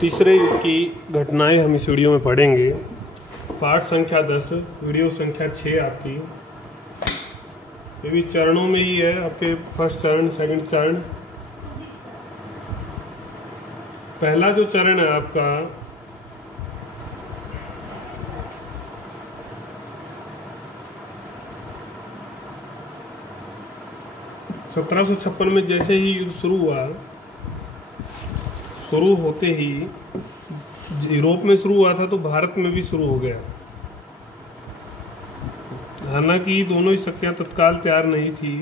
तीसरे युग की घटनाएं हम इस वीडियो में पढ़ेंगे। पाठ संख्या 10, वीडियो संख्या 6 आपकी। ये भी चरणों में ही है, आपके फर्स्ट चरण, सेकंड चरण। पहला जो चरण है आपका 1756 में जैसे ही युद्ध शुरू हुआ, शुरू होते ही यूरोप में शुरू हुआ था तो भारत में भी शुरू हो गया। हालांकि दोनों ही शक्तियां तत्काल तैयार नहीं थी।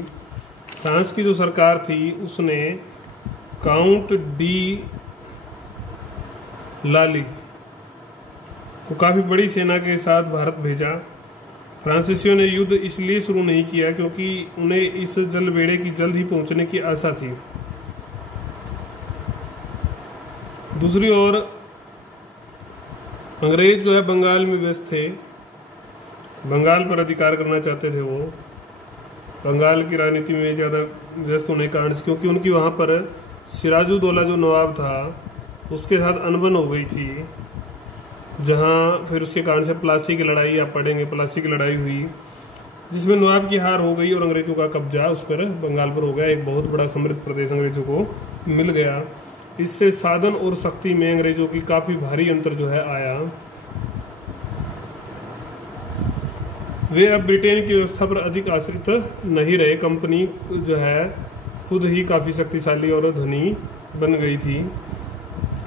फ्रांस की जो सरकार थी उसने काउंट डी लाली को काफ़ी बड़ी सेना के साथ भारत भेजा। फ्रांसीसियों ने युद्ध इसलिए शुरू नहीं किया क्योंकि उन्हें इस जलबेड़े की जल्द ही पहुंचने की आशा थी। दूसरी ओर अंग्रेज जो है बंगाल में व्यस्त थे, बंगाल पर अधिकार करना चाहते थे। वो बंगाल की राजनीति में ज़्यादा व्यस्त होने के कारण, क्योंकि उनकी वहाँ पर सिराजुद्दौला जो नवाब था उसके साथ अनबन हो गई थी, जहाँ फिर उसके कारण से प्लासी की लड़ाई, आप पढ़ेंगे, प्लासी की लड़ाई हुई जिसमें नवाब की हार हो गई और अंग्रेजों का कब्जा उस पर, बंगाल पर हो गया। एक बहुत बड़ा समृद्ध प्रदेश अंग्रेजों को मिल गया। इससे साधन और शक्ति में अंग्रेजों की काफ़ी भारी अंतर जो है आया। वे अब ब्रिटेन की व्यवस्था पर अधिक आश्रित नहीं रहे। कंपनी जो है खुद ही काफ़ी शक्तिशाली और धनी बन गई थी।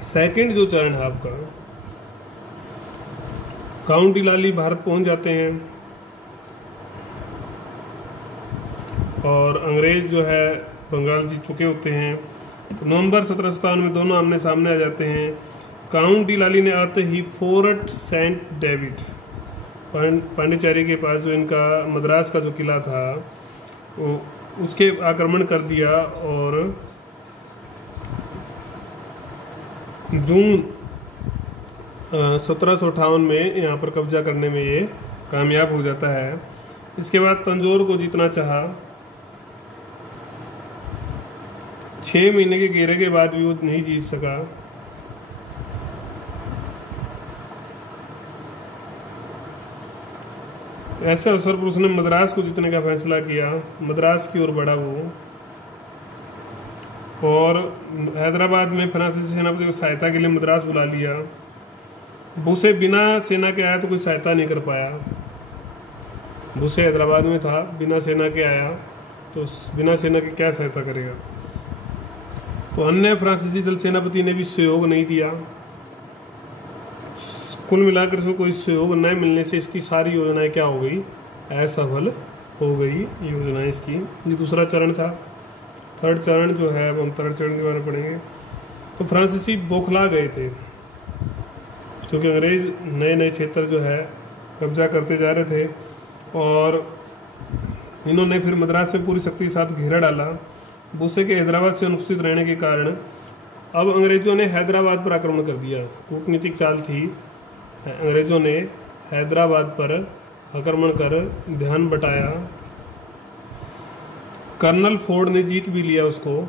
सेकंड जो चरण है आपका, काउंट डी लाली भारत पहुंच जाते हैं और अंग्रेज जो है बंगाल जीत चुके होते हैं। तो नवंबर 1757 में दोनों आमने सामने आ जाते हैं। काउंट डी लाली ने आते ही फोर्ट सेंट डेविड पांडिचेरी के पास, जो इनका मद्रास का जो किला था, उसके आक्रमण कर दिया और जून 1758 में यहाँ पर कब्जा करने में ये कामयाब हो जाता है। इसके बाद तंजौर को जीतना चाहा। 6 महीने के घेरे के बाद भी वो नहीं जीत सका। ऐसे अवसर पर उसने मद्रास को जीतने का फैसला किया। मद्रास की ओर बढ़ा वो और हैदराबाद में फ्रांसीसी सेनापति को सहायता के लिए मद्रास बुला लिया। बुसे बिना सेना के आया तो कोई सहायता नहीं कर पाया। बुसे हैदराबाद में था, बिना सेना के आया तो बिना सेना के क्या सहायता करेगा। तो अन्य फ्रांसीसी जल सेनापति ने भी सहयोग नहीं दिया। कुल मिलाकर इसको कोई सहयोग न मिलने से इसकी सारी योजनाएं क्या हो गई, असफल हो गई योजनाएं इसकी। ये दूसरा चरण था। थर्ड चरण जो है, अब हम थर्ड चरण के बारे में पढ़ेंगे। तो फ्रांसीसी बौखला गए थे क्योंकि अंग्रेज नए नए क्षेत्र जो है कब्जा करते जा रहे थे और इन्होंने फिर मद्रास में पूरी शक्ति के साथ घेरा डाला। बुसे के हैदराबाद से अनुपस्थित रहने के कारण अब अंग्रेजों ने हैदराबाद पर आक्रमण कर दिया। कूटनीतिक चाल थी, अंग्रेजों ने हैदराबाद पर आक्रमण कर ध्यान बटाया। कर्नल फोर्ड ने जीत भी लिया उसको।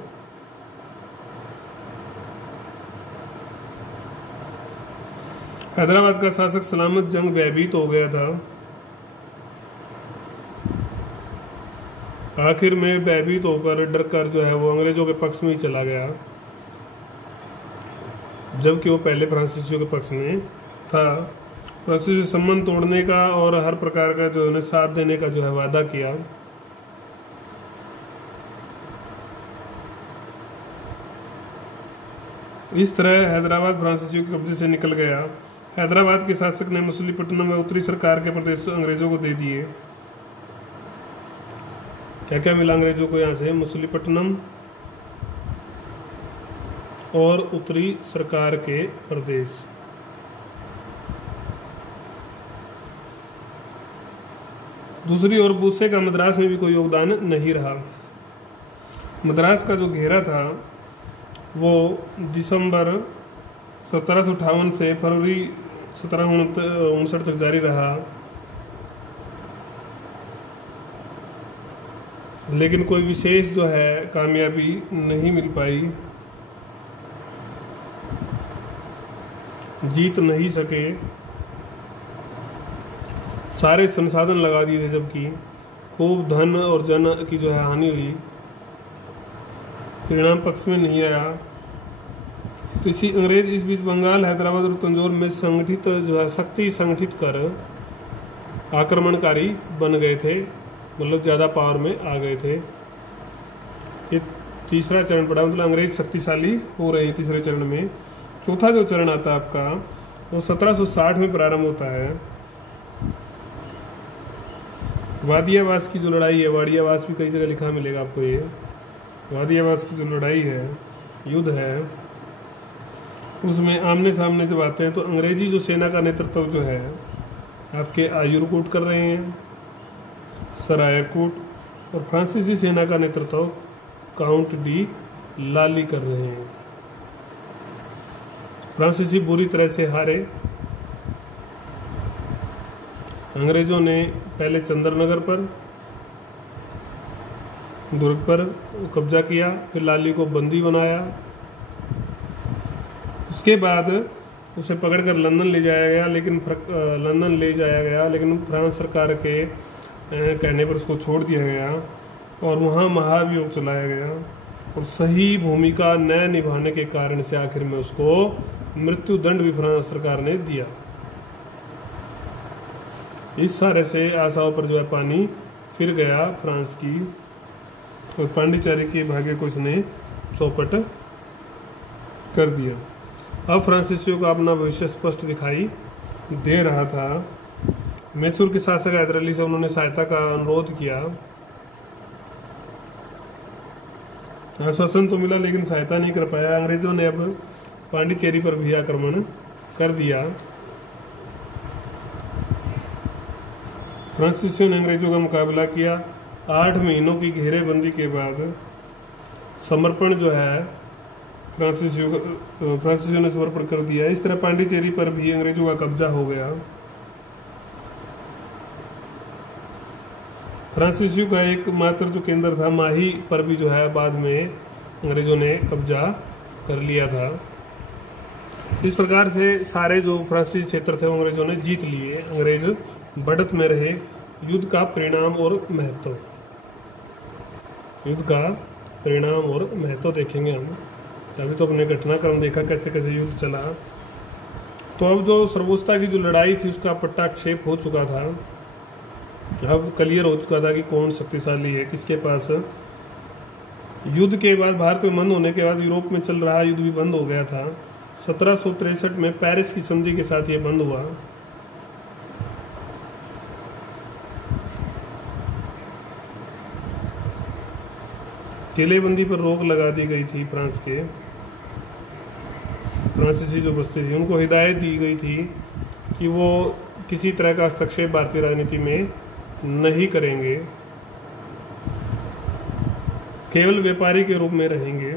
हैदराबाद का शासक सलामत जंग भयभीत हो गया था। आखिर में भयभीत होकर, डरकर जो है वो अंग्रेजों के पक्ष में ही चला गया, जबकि वो पहले फ्रांसीसियों के पक्ष में था। फ्रांसीसी संबंध तोड़ने का और हर प्रकार का जो उन्हें साथ देने का जो है वादा किया। इस तरह हैदराबाद फ्रांसीसियों के कब्जे से निकल गया। हैदराबाद के शासक ने मछलीपट्टनम व उत्तरी सरकार के प्रदेश अंग्रेजों को दे दिए। क्या क्या मिला अंग्रेजों को यहाँ से, मछलीपट्टनम और उत्तरी सरकार के प्रदेश। दूसरी ओर बुसे का मद्रास में भी कोई योगदान नहीं रहा। मद्रास का जो घेरा था वो दिसंबर 1758 से फरवरी 1759 तक जारी रहा, लेकिन कोई विशेष जो है कामयाबी नहीं मिल पाई। जीत नहीं सके, सारे संसाधन लगा दिए थे जबकि खूब धन और जन की जो है हानि हुई, परिणाम पक्ष में नहीं आया। तो इसी अंग्रेज इस बीच बंगाल, हैदराबाद और तंजौर में संगठित जो है शक्ति संगठित कर आक्रमणकारी बन गए थे, मतलब ज़्यादा पावर में आ गए थे। ये तीसरा चरण पड़ा, मतलब अंग्रेज शक्तिशाली हो रहे हैं तीसरे चरण में। चौथा जो चरण आता है आपका वो 1760 में प्रारंभ होता है। वादियावास की जो लड़ाई है, वाडियावास भी कई जगह लिखा मिलेगा आपको, ये वादियावास की जो लड़ाई है, युद्ध है, उसमें आमने सामने जब आते हैं तो अंग्रेजी जो सेना का नेतृत्व जो है आपके आयुरकूट कर रहे हैं, सरायरकूट, और फ्रांसीसी सेना का नेतृत्व काउंट डी लाली कर रहे हैं। फ्रांसीसी बुरी तरह से हारे। अंग्रेजों ने पहले चंद्रनगर पर, दुर्ग पर कब्जा किया, फिर लाली को बंदी बनाया। उसके बाद उसे पकड़कर लंदन ले जाया गया, लेकिन फ्रांस सरकार के कहने पर उसको छोड़ दिया गया और वहाँ महाभियोग चलाया गया, और सही भूमिका न निभाने के कारण से आखिर में उसको मृत्यु दंड भी फ्रांस सरकार ने दिया। इस सारे से आशाओं पर जो है पानी फिर गया फ्रांस की, और पांडिचेरी के भाग्य को इसने चौपट कर दिया। अब फ्रांसीसियों का अपना भविष्य स्पष्ट दिखाई दे रहा था। मैसूर के शासक हैदर अली से उन्होंने सहायता का अनुरोध किया। आश्वासन तो मिला लेकिन सहायता नहीं कर पाया। अंग्रेजों ने अब पांडिचेरी पर भी आक्रमण कर दिया। फ्रांसीसियों ने अंग्रेजों का मुकाबला किया। 8 महीनों की घेरेबंदी के बाद समर्पण जो है फ्रांसीसियों ने समर्पण कर दिया। इस तरह पांडिचेरी पर भी अंग्रेजों का कब्जा हो गया। फ्रांसीसियों का एकमात्र जो केंद्र था माही पर भी जो है बाद में अंग्रेजों ने कब्जा कर लिया था। इस प्रकार से सारे जो फ्रांसीसी क्षेत्र थे वो अंग्रेजों ने जीत लिए। अंग्रेज बढ़त में रहे। युद्ध का परिणाम और महत्व, युद्ध का परिणाम और महत्व देखेंगे हम। अभी तो अपने घटनाक्रम देखा कैसे कैसे युद्ध चला। तो अब जो सर्वोच्चता की जो लड़ाई थी उसका पट्टाक्षेप हो चुका था। अब क्लियर हो चुका था कि कौन शक्तिशाली है, किसके पास। युद्ध के बाद, भारत में बंद होने के बाद यूरोप में चल रहा युद्ध भी बंद हो गया था। 1763 में पेरिस की संधि के साथ ये बंद हुआ। किलेबंदी पर रोक लगा दी गई थी। फ्रांसीसी जो बस्ती थी उनको हिदायत दी गई थी कि वो किसी तरह का हस्तक्षेप भारतीय राजनीति में नहीं करेंगे, केवल व्यापारी के रूप में रहेंगे।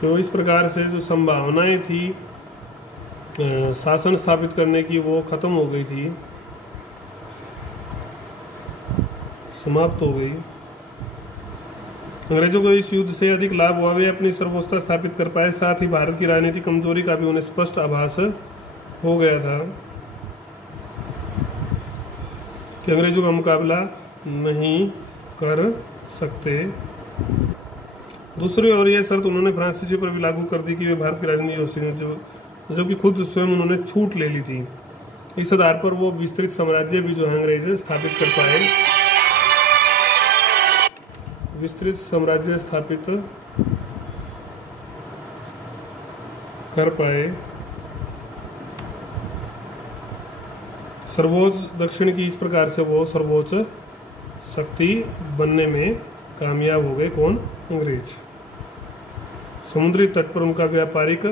तो इस प्रकार से जो संभावनाएं थी शासन स्थापित करने की वो खत्म हो गई थी, समाप्त हो गई। अंग्रेजों को इस युद्ध से अधिक लाभ हुआ। वे अपनी सर्वोच्चता स्थापित कर पाए। साथ ही भारत की राजनीतिक कमजोरी का भी उन्हें स्पष्ट आभास हो गया था कि अंग्रेजों का मुकाबला नहीं कर सकते। दूसरी ओर यह शर्त उन्होंने फ्रांसीसियों पर भी लागू कर दी कि वे भारत की राजनीति जो कि खुद स्वयं उन्होंने छूट ले ली थी। इस आधार पर वो विस्तृत साम्राज्य भी जो है अंग्रेज स्थापित कर पाए। विस्तृत साम्राज्य स्थापित कर पाए। सर्वोच्च दक्षिण की इस प्रकार से वो सर्वोच्च शक्ति बनने में कामयाब हो गए। कौन? अंग्रेज। समुद्री तट पर उनका व्यापारिक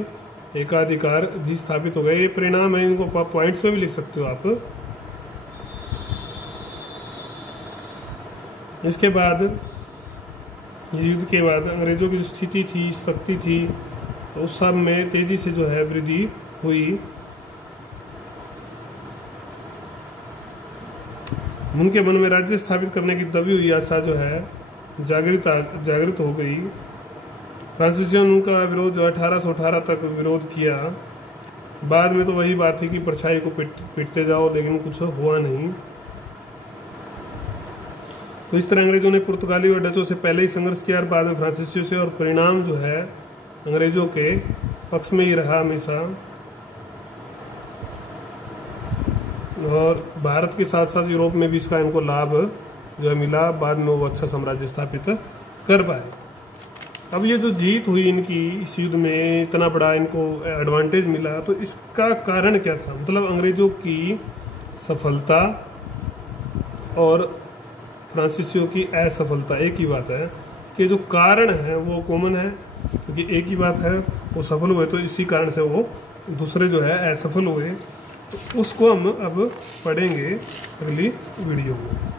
एकाधिकार भी स्थापित हो गया। ये परिणाम है, इनको पॉइंट्स में भी लिख सकते हो आप। इसके बाद युद्ध के बाद अंग्रेजों की जो स्थिति थी, शक्ति थी, तो उस सब में तेजी से जो है वृद्धि हुई। उनके मन में राज्य स्थापित करने की दबी हुई आशा जो है जागृत हो गई। फ्रांसीसियों ने उनका विरोध जो 1818 तक विरोध किया। बाद में तो वही बात थी कि परछाई को पीटते जाओ, लेकिन कुछ हुआ नहीं। तो इस तरह अंग्रेजों ने पुर्तगाली और डचों से पहले ही संघर्ष किया और बाद में फ्रांसीसियों से, और परिणाम जो है अंग्रेजों के पक्ष में ही रहा हमेशा। और भारत के साथ साथ यूरोप में भी इसका इनको लाभ जो है मिला। बाद में वो अच्छा साम्राज्य स्थापित कर पाए। अब ये जो जीत हुई इनकी इस युद्ध में, इतना बड़ा इनको एडवांटेज मिला, तो इसका कारण क्या था? मतलब अंग्रेजों की सफलता और फ्रांसीसियों की असफलता एक ही बात है कि जो कारण है वो कॉमन है, क्योंकि एक ही बात है, वो सफल हुए तो इसी कारण से वो दूसरे जो है असफल हुए। तो उसको हम अब पढ़ेंगे अगली वीडियो में।